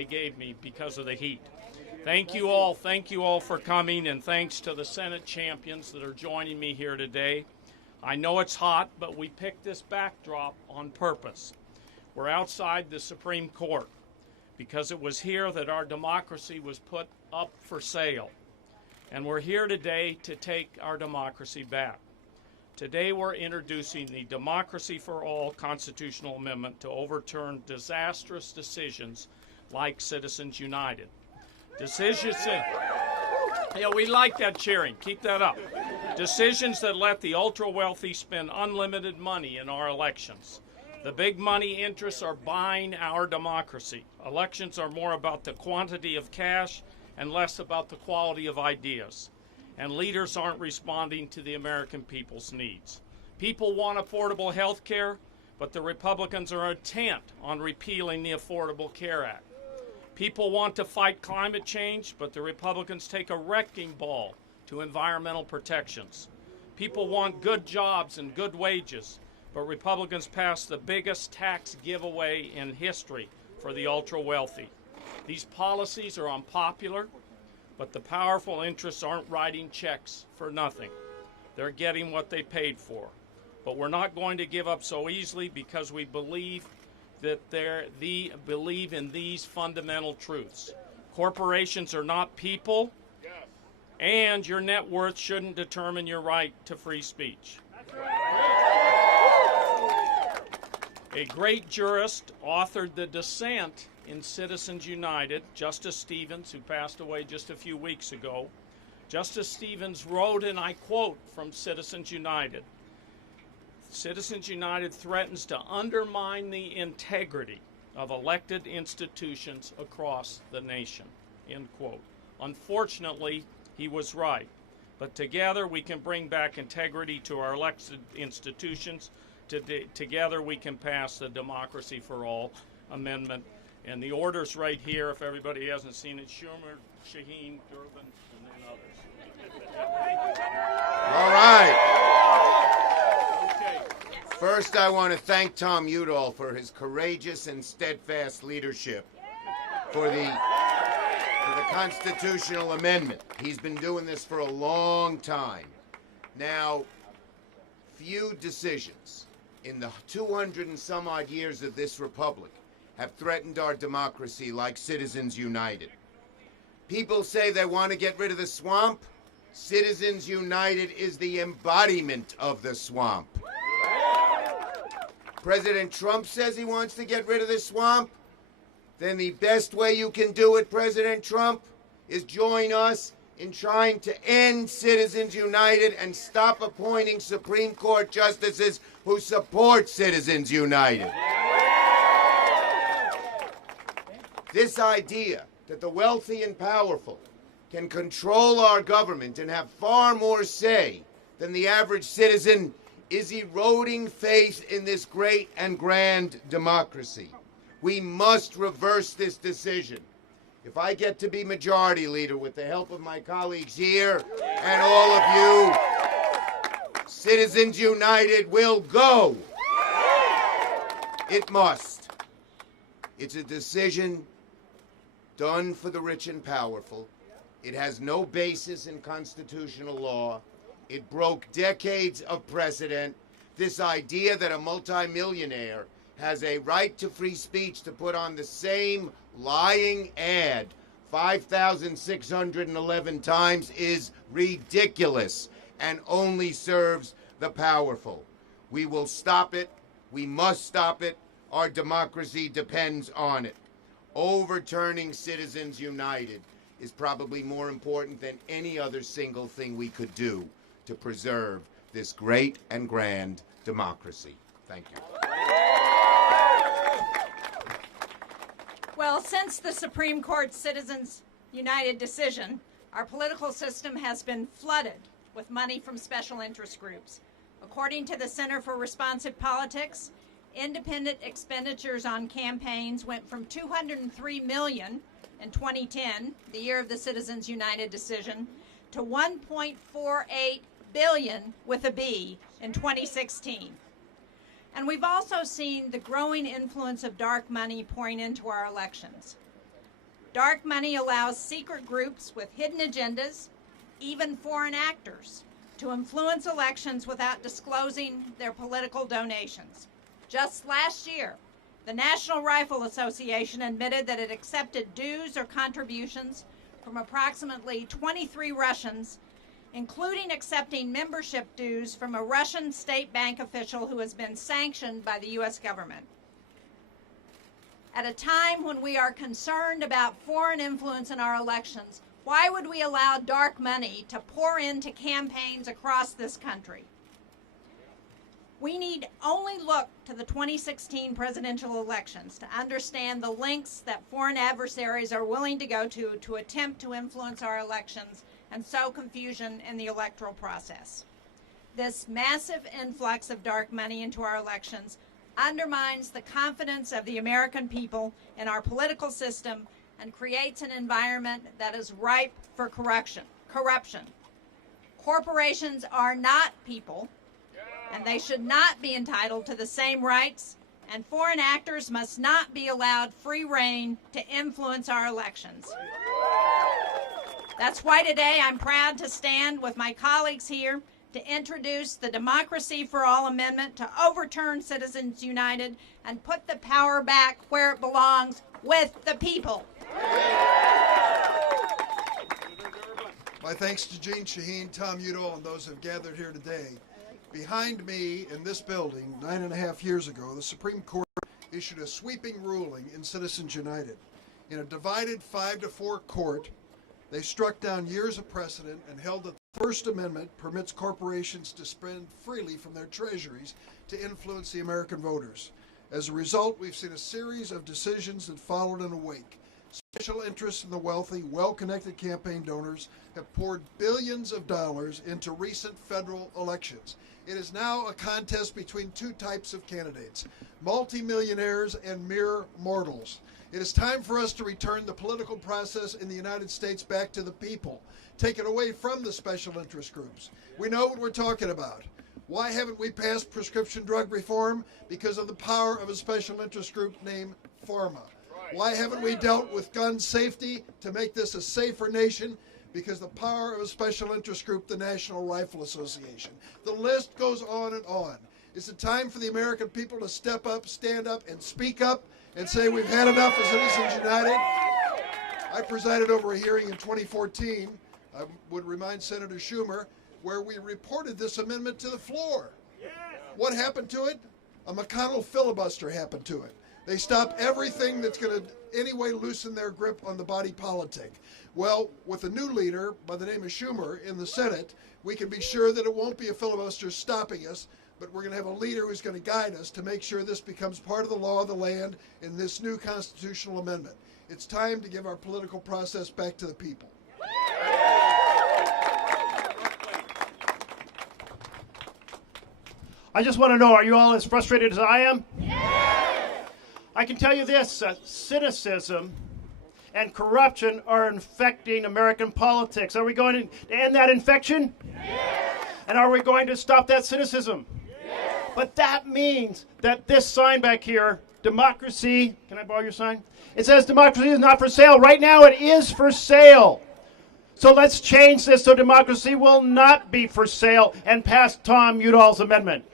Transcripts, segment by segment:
they gave me because of the heat. Thank you all for coming, and thanks to the Senate champions that are joining me here today. I know it's hot, but we picked this backdrop on purpose. We're outside the Supreme Court because it was here that our democracy was put up for sale. And we're here today to take our democracy back. Today we're introducing the Democracy for All constitutional amendment to overturn disastrous decisions like Citizens United. Decisions that, yeah, we like that cheering. Keep that up. Decisions that let the ultra-wealthy spend unlimited money in our elections. The big money interests are buying our democracy. Elections are more about the quantity of cash and less about the quality of ideas. And leaders aren't responding to the American people's needs. People want affordable health care, but the Republicans are intent on repealing the Affordable Care Act. People want to fight climate change, but the Republicans take a wrecking ball to environmental protections. People want good jobs and good wages, but Republicans pass the biggest tax giveaway in history for the ultra-wealthy. These policies are unpopular, but the powerful interests aren't writing checks for nothing. They're getting what they paid for. But we're not going to give up so easily because we believe that believe in these fundamental truths. Corporations are not people, and your net worth shouldn't determine your right to free speech. A great jurist authored the dissent in Citizens United, Justice Stevens, who passed away just a few weeks ago. Justice Stevens wrote, and I quote from Citizens United, Citizens United threatens to undermine the integrity of elected institutions across the nation, end quote. Unfortunately, he was right. But together we can bring back integrity to our elected institutions. Together we can pass the Democracy for All amendment. And the order's right here, if everybody hasn't seen it. Schumer, Shaheen, Durbin, and then others. All right. First, I want to thank Tom Udall for his courageous and steadfast leadership for the constitutional amendment. He's been doing this for a long time. Now, few decisions in the 200 and some odd years of this republic have threatened our democracy like Citizens United. People say they want to get rid of the swamp. Citizens United is the embodiment of the swamp. President Trump says he wants to get rid of the swamp. Then the best way you can do it, President Trump, is join us in trying to end Citizens United and stop appointing Supreme Court justices who support Citizens United. This idea that the wealthy and powerful can control our government and have far more say than the average citizen is eroding faith in this great and grand democracy. We must reverse this decision. If I get to be majority leader with the help of my colleagues here and all of you, Citizens United will go. It must. It's a decision done for the rich and powerful. It has no basis in constitutional law. It broke decades of precedent. This idea that a multimillionaire has a right to free speech to put on the same lying ad 5,611 times is ridiculous and only serves the powerful. We will stop it. We must stop it. Our democracy depends on it. Overturning Citizens United is probably more important than any other single thing we could do to preserve this great and grand democracy. Thank you. Well, since the Supreme Court Citizens United decision, our political system has been flooded with money from special interest groups. According to the Center for Responsive Politics, independent expenditures on campaigns went from $203 million in 2010, the year of the Citizens United decision, to $1.48 billion with a B in 2016. And we've also seen the growing influence of dark money pouring into our elections. Dark money allows secret groups with hidden agendas, even foreign actors, to influence elections without disclosing their political donations. Just last year, the National Rifle Association admitted that it accepted dues or contributions from approximately 23 Russians, including accepting membership dues from a Russian state bank official who has been sanctioned by the U.S. government. At a time when we are concerned about foreign influence in our elections, why would we allow dark money to pour into campaigns across this country? We need only look to the 2016 presidential elections to understand the lengths that foreign adversaries are willing to go to attempt to influence our elections and sow confusion in the electoral process. This massive influx of dark money into our elections undermines the confidence of the American people in our political system and creates an environment that is ripe for corruption. Corporations are not people, and they should not be entitled to the same rights, and foreign actors must not be allowed free rein to influence our elections. That's why today I'm proud to stand with my colleagues here to introduce the Democracy for All Amendment to overturn Citizens United and put the power back where it belongs, with the people. My thanks to Jean Shaheen, Tom Udall, and those who have gathered here today. Behind me in this building, 9.5 years ago, the Supreme Court issued a sweeping ruling in Citizens United. In a divided 5-4 court, they struck down years of precedent and held that the First Amendment permits corporations to spend freely from their treasuries to influence the American voters. As a result, we've seen a series of decisions that followed in a wake. Special interests in the wealthy, well-connected campaign donors have poured billions of dollars into recent federal elections. It is now a contest between two types of candidates, multimillionaires and mere mortals. It is time for us to return the political process in the United States back to the people, take it away from the special interest groups. We know what we're talking about. Why haven't we passed prescription drug reform? Because of the power of a special interest group named Pharma. Why haven't we dealt with gun safety to make this a safer nation? Because the power of a special interest group, the National Rifle Association. The list goes on and on. It's a time for the American people to step up, stand up, and speak up and say we've had enough of Citizens United. I presided over a hearing in 2014, I would remind Senator Schumer, where we reported this amendment to the floor. What happened to it? A McConnell filibuster happened to it. They stopped everything that's going to anyway loosen their grip on the body politic. Well, with a new leader by the name of Schumer in the Senate, we can be sure that it won't be a filibuster stopping us, but we're going to have a leader who's going to guide us to make sure this becomes part of the law of the land in this new constitutional amendment. It's time to give our political process back to the people. I just want to know, are you all as frustrated as I am? I can tell you this, cynicism and corruption are infecting American politics. Are we going to end that infection? And are we going to stop that cynicism? But that means that this sign back here, democracy, can I borrow your sign? It says democracy is not for sale. Right now it is for sale. So let's change this so democracy will not be for sale and pass Tom Udall's amendment.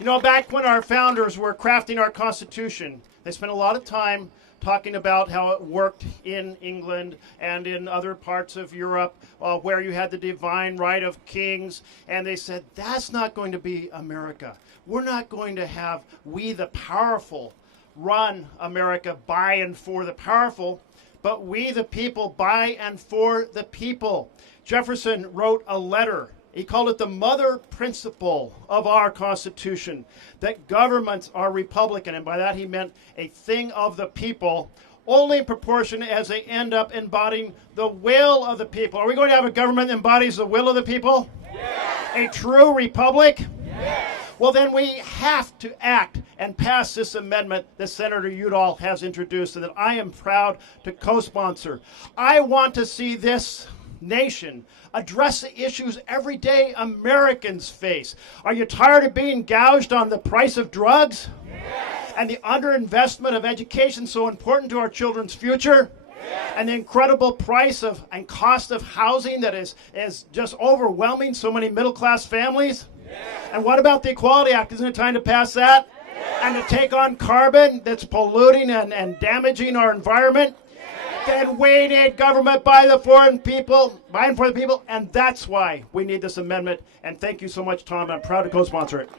You know, back when our founders were crafting our Constitution, they spent a lot of time talking about how it worked in England and in other parts of Europe where you had the divine right of kings. And they said, that's not going to be America. We're not going to have we the powerful run America by and for the powerful, but we the people by and for the people. Jefferson wrote a letter. He called it the mother principle of our Constitution, that governments are Republican, and by that he meant a thing of the people, only in proportion as they end up embodying the will of the people. Are we going to have a government that embodies the will of the people? A true republic? Well, then we have to act and pass this amendment that Senator Udall has introduced and that I am proud to co-sponsor. I want to see this nation address the issues everyday Americans face. Are you tired of being gouged on the price of drugs? and the underinvestment of education so important to our children's future, and the incredible price of and cost of housing that is just overwhelming so many middle-class families? And what about the Equality Act? Isn't it time to pass that? And to take on carbon that's polluting and damaging our environment? Then we need government by and for the people, and that's why we need this amendment. And thank you so much, Tom. I'm proud to co-sponsor it.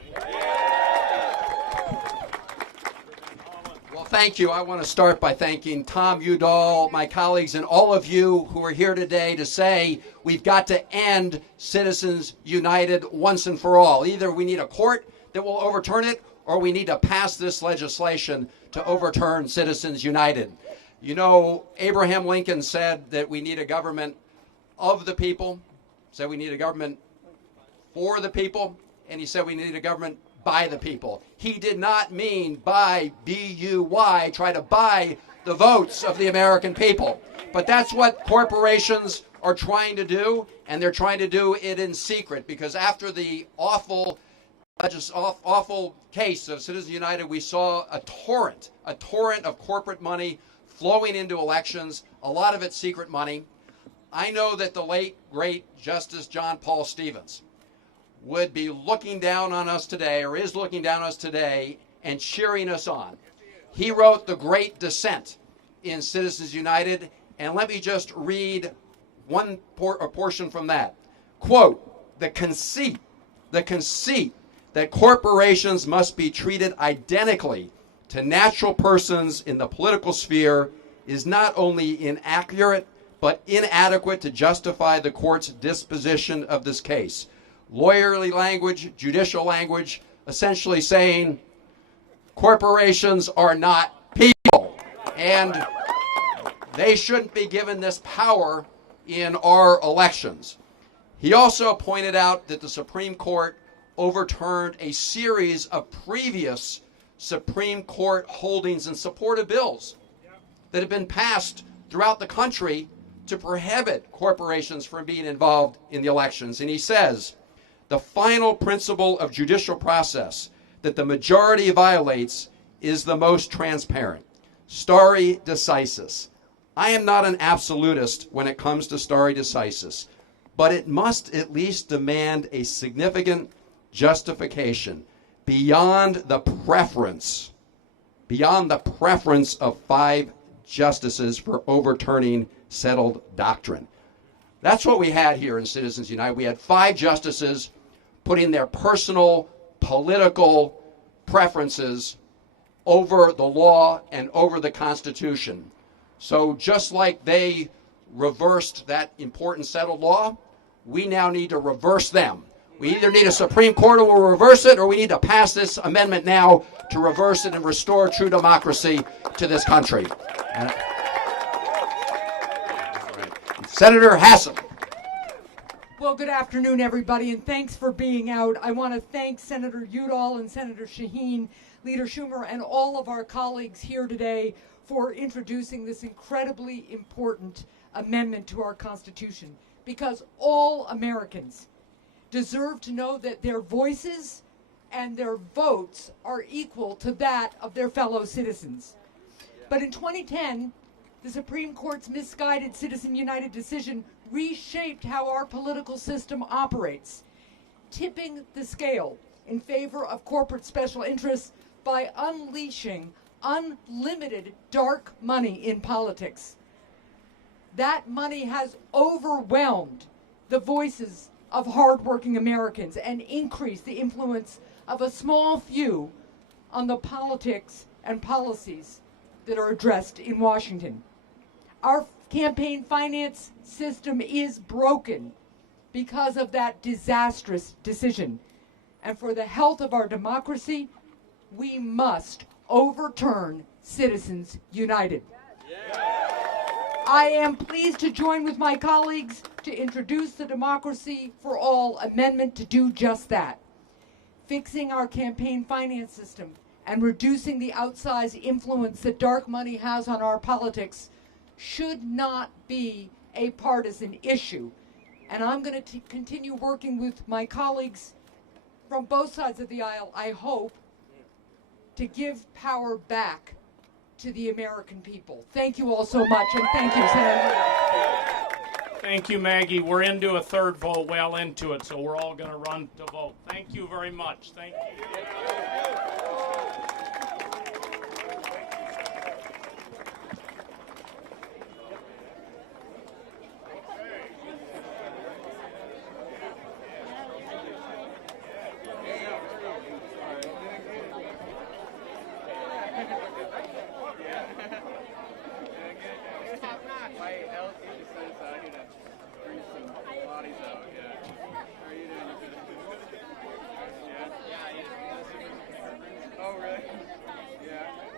Well, thank you. I want to start by thanking Tom Udall, my colleagues, and all of you who are here today to say we've got to end Citizens United once and for all. Either we need a court that will overturn it, or we need to pass this legislation to overturn Citizens United. You know, Abraham Lincoln said that we need a government of the people, said we need a government for the people, and he said we need a government by the people. He did not mean by, B-U-Y, try to buy the votes of the American people. But that's what corporations are trying to do, and they're trying to do it in secret, because after the awful case of Citizens United, we saw a torrent of corporate money flowing into elections, a lot of it secret money. I know that the late, great Justice John Paul Stevens would be looking down on us today, or is looking down on us today, and cheering us on. He wrote The Great Dissent in Citizens United, and let me just read a portion from that. Quote, the conceit that corporations must be treated identically to natural persons in the political sphere is not only inaccurate, but inadequate to justify the court's disposition of this case. Lawyerly language, judicial language, essentially saying corporations are not people, and they shouldn't be given this power in our elections. He also pointed out that the Supreme Court overturned a series of previous Supreme Court holdings in support of bills that have been passed throughout the country to prohibit corporations from being involved in the elections. And he says, the final principle of judicial process that the majority violates is the most transparent. Stare decisis. I am not an absolutist when it comes to stare decisis, but it must at least demand a significant justification beyond the preference of 5 justices for overturning settled doctrine. That's what we had here in Citizens United. We had 5 justices putting their personal political preferences over the law and over the Constitution. So just like they reversed that important settled law, we now need to reverse them. We either need a Supreme Court who will reverse it, or we need to pass this amendment now to reverse it and restore true democracy to this country. Senator Hassan. Well, good afternoon, everybody, and thanks for being out. I want to thank Senator Udall and Senator Shaheen, Leader Schumer, and all of our colleagues here today for introducing this incredibly important amendment to our Constitution, because all Americans deserve to know that their voices and their votes are equal to that of their fellow citizens. But in 2010, the Supreme Court's misguided Citizens United decision reshaped how our political system operates, tipping the scale in favor of corporate special interests by unleashing unlimited dark money in politics. That money has overwhelmed the voices of hardworking Americans and increased the influence of a small few on the politics and policies that are addressed in Washington. Our campaign finance system is broken because of that disastrous decision. And for the health of our democracy, we must overturn Citizens United. I am pleased to join with my colleagues to introduce the Democracy for All amendment to do just that. Fixing our campaign finance system and reducing the outsized influence that dark money has on our politics should not be a partisan issue. And I'm going to continue working with my colleagues from both sides of the aisle, I hope, to give power back to the American people. Thank you all so much, and thank you, Senator. Thank you, Maggie. We're into a third vote, well into it, so we're all going to run to vote. Thank you very much. Thank you. Oh, really? Yeah.